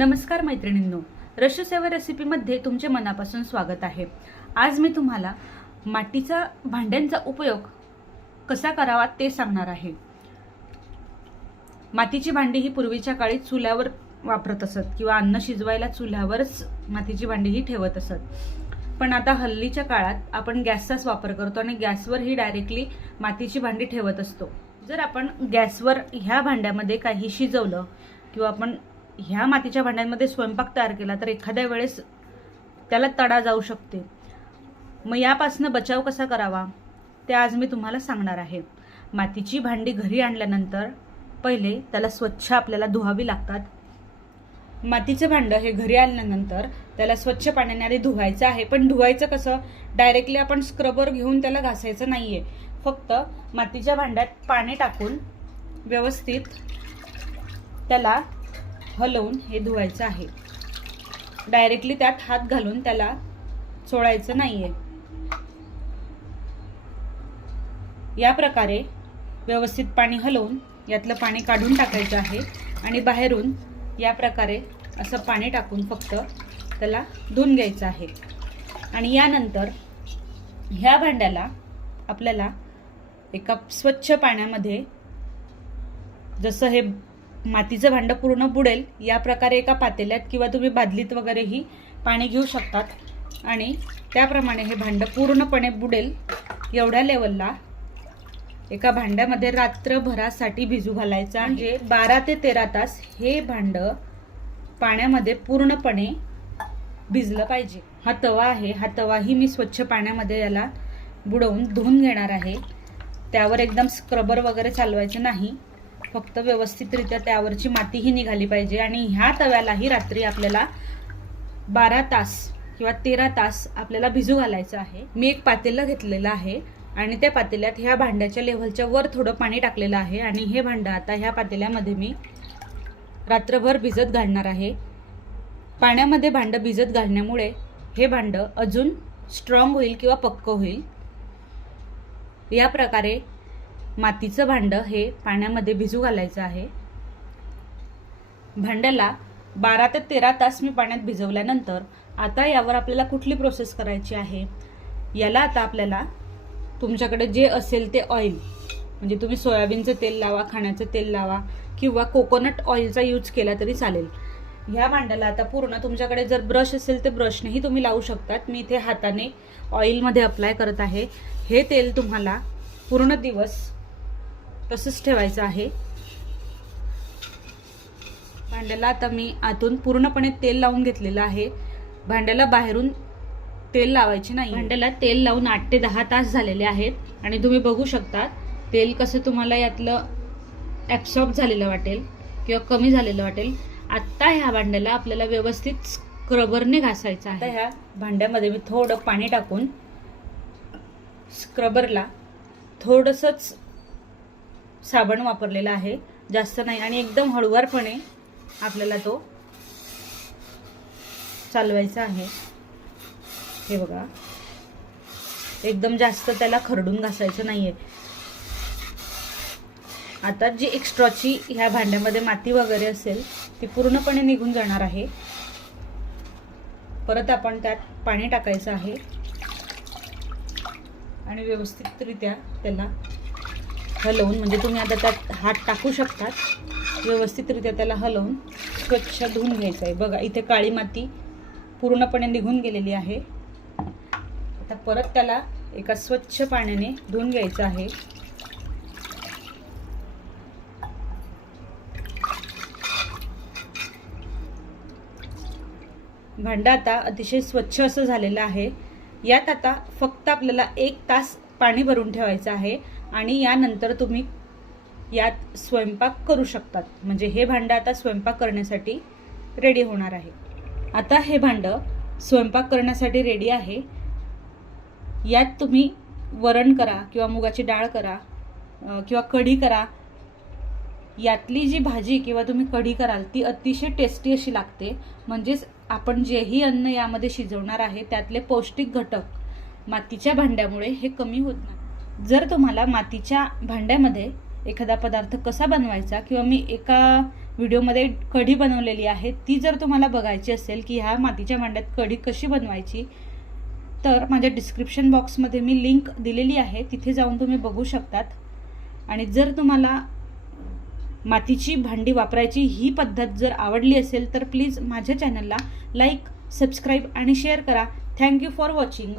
नमस्कार मैत्रिणींनो रशसेवा रेसिपीमध्ये तुमचे मनापासून स्वागत आहे. आज मी तुम्हाला मातीचा भांड्यांचा उपयोग कसा करावा ते सांगणार आहे. मातीची भांडी ही पूर्वीच्या काळी चुल्यावर वापरत असत किंवा अन्न शिजवायला चुल्यावरच मातीची भांडी ही ठेवत असत. पण आता हल्लीच्या काळात आपण गॅसचाच वापर करतो आणि गॅसवर ही डायरेक्टली मातीची भांडी ठेवत असतो. जर आपण गॅसवर ह्या भांड्यामध्ये काही शिजवलं किंवा आपण ह्या मातीच्या भांड्यांमध्ये स्वयंपाक तयार केला तर एखाद्या वेळेस त्याला तडा जाऊ शकते. मग यापासनं बचाव कसा करावा? ते आज मी तुम्हाला सांगणार आहे. मातीची भांडी घरी आणल्यानंतर पहिले त्याला स्वच्छ आपल्याला धुवावी लागतात. मातीचं भांडं हे घरी आणल्यानंतर त्याला स्वच्छ पाण्याने आधी धुवायचं आहे. पण धुवायचं कसं? डायरेक्टली आपण स्क्रबर घेऊन त्याला घासायचं नाही आहे फक्त मातीच्या भांड्यात पाणी टाकून व्यवस्थित त्याला हलवून हे धुवायचं आहे. डायरेक्टली त्यात हात घालून त्याला चोळायचं आहे या प्रकारे व्यवस्थित पाणी हलवून यातलं पाणी काढून टाकायचं आहे आणि बाहेरून या प्रकारे असं पाणी टाकून फक्त त्याला धुवून घ्यायचं आहे. आणि यानंतर ह्या भांड्याला आपल्याला एका स्वच्छ पाण्यामध्ये जसं हे मातीचं भांडं पूर्ण बुडेल या प्रकारे एका पातेल्यात किंवा तुम्ही बादलीत वगैरेही पाणी घेऊ शकतात. आणि त्याप्रमाणे हे भांडं पूर्णपणे बुडेल एवढ्या लेवलला एका भांड्यामध्ये रात्रभरासाठी भिजू घालायचं म्हणजे बारा ते तेरा तास हे भांडं पाण्यामध्ये पूर्णपणे भिजलं पाहिजे. हा तवा आहे. हा तवाही मी स्वच्छ पाण्यामध्ये याला बुडवून धुवून घेणार आहे. त्यावर एकदम स्क्रबर वगैरे चालवायचं नाही. फक्त व्यवस्थितरित्या त्यावरची मातीही निघाली पाहिजे आणि ह्या तव्यालाही रात्री आपल्याला बारा तास किंवा तेरा तास आपल्याला भिजू घालायचं आहे. मी एक पातेलं घेतलेलं आहे आणि त्या पातेल्यात ह्या भांड्याच्या लेव्हलच्या वर थोडं पाणी टाकलेलं आहे आणि हे भांडं आता ह्या पातेल्यामध्ये मी रात्रभर भिजत घालणार आहे. पाण्यामध्ये भांडं भिजत घालण्यामुळे हे भांडं अजून स्ट्रॉंग होईल किंवा पक्क होईल. या प्रकारे मातीचं भांडं हे पाण्यामध्ये भिजू घालायचं आहे. भांड्याला बारा ते तेरा तास मी पाण्यात भिजवल्यानंतर आता यावर आपल्याला कुठली प्रोसेस करायची आहे? याला आता आपल्याला तुमच्याकडे जे असेल ते ऑइल म्हणजे तुम्ही सोयाबीनचं तेल लावा खाण्याचं तेल लावा किंवा कोकोनट ऑइलचा यूज केला तरी चालेल. ह्या भांड्याला आता पूर्ण तुमच्याकडे जर ब्रश असेल तर ब्रशनेही तुम्ही लावू शकतात. मी इथे हाताने ऑइलमध्ये अप्लाय करत आहे. हे तेल तुम्हाला पूर्ण दिवस तसंच ठेवायचं आहे. भांड्याला आता मी आतून पूर्णपणे तेल लावून घेतलेलं आहे. भांड्याला बाहेरून तेल लावायचे नाही. भांड्याला तेल लावून आठ ते दहा तास झालेले आहेत. आणि तुम्ही बघू शकता तेल कसं तुम्हाला यातलं ॲब्सॉर्ब झालेलं वाटेल किंवा कमी झालेलं वाटेल. आत्ता ह्या भांड्याला आपल्याला व्यवस्थित स्क्रबरने घासायचं आहे. आता ह्या भांड्यामध्ये मी थोडं पाणी टाकून स्क्रबरला थोडंसंच साबण वापरलेला आहे. जास्त नाही आणि एकदम हळुवारपणे आपल्याला तो चालवायचा आहे. हे बघा. एकदम जास्त त्याला खरडून घासायचं नाहीये. आता जी एक्स्ट्राची ह्या भांड्यामध्ये माती वगैरे असेल ती पूर्णपणे निघून जाणार आहे. परत आपण त्यात पाणी टाकायचं आहे. आणि व्यवस्थितरित्या त्याला हलवून म्हणजे तुम्ही आता त्यात हात टाकू शकतात. व्यवस्थितरित्या त्याला हलवून स्वच्छ धुवून घ्यायचं आहे. बघा इथे काळी माती पूर्णपणे निघून गेलेली आहे. आता परत त्याला एका स्वच्छ पाण्याने धुवून घ्यायचं आहे. भांडं आता अतिशय स्वच्छ असं झालेलं आहे. यात आता फक्त आपल्याला एक तास पाणी भरून ठेवायचं आहे. आणि यानंतर तुम्ही यात स्वयंपाक करू शकतात. म्हणजे हे भांडं आता स्वयंपाक करण्यासाठी रेडी होणार आहे. आता हे भांडं स्वयंपाक करण्यासाठी रेडी आहे. यात तुम्ही वरण करा किंवा मुगाची डाळ करा किंवा कढी करा. यातली जी भाजी किंवा तुम्ही कढी कराल ती अतिशय टेस्टी अशी लागते. म्हणजेच आपण जेही अन्न यामध्ये शिजवणार आहे त्यातले पौष्टिक घटक मातीच्या भांड्यामुळे हे कमी होत नाही. जर तुम्हाला मातीच्या भांड्यामध्ये एखादा पदार्थ कसा बनवायचा किंवा मी एका व्हिडिओमध्ये कढी बनवलेली आहे ती जर तुम्हाला बघायची असेल की ह्या मातीच्या भांड्यात कढी कशी बनवायची तर माझ्या डिस्क्रिप्शन बॉक्समध्ये मी लिंक दिलेली आहे तिथे जाऊन तुम्ही बघू शकतात. आणि जर तुम्हाला मातीची भांडी वापरायची ही पद्धत जर आवडली असेल तर प्लीज माझ्या चॅनलला लाईक सबस्क्राईब आणि शेअर करा. Thank you for watching.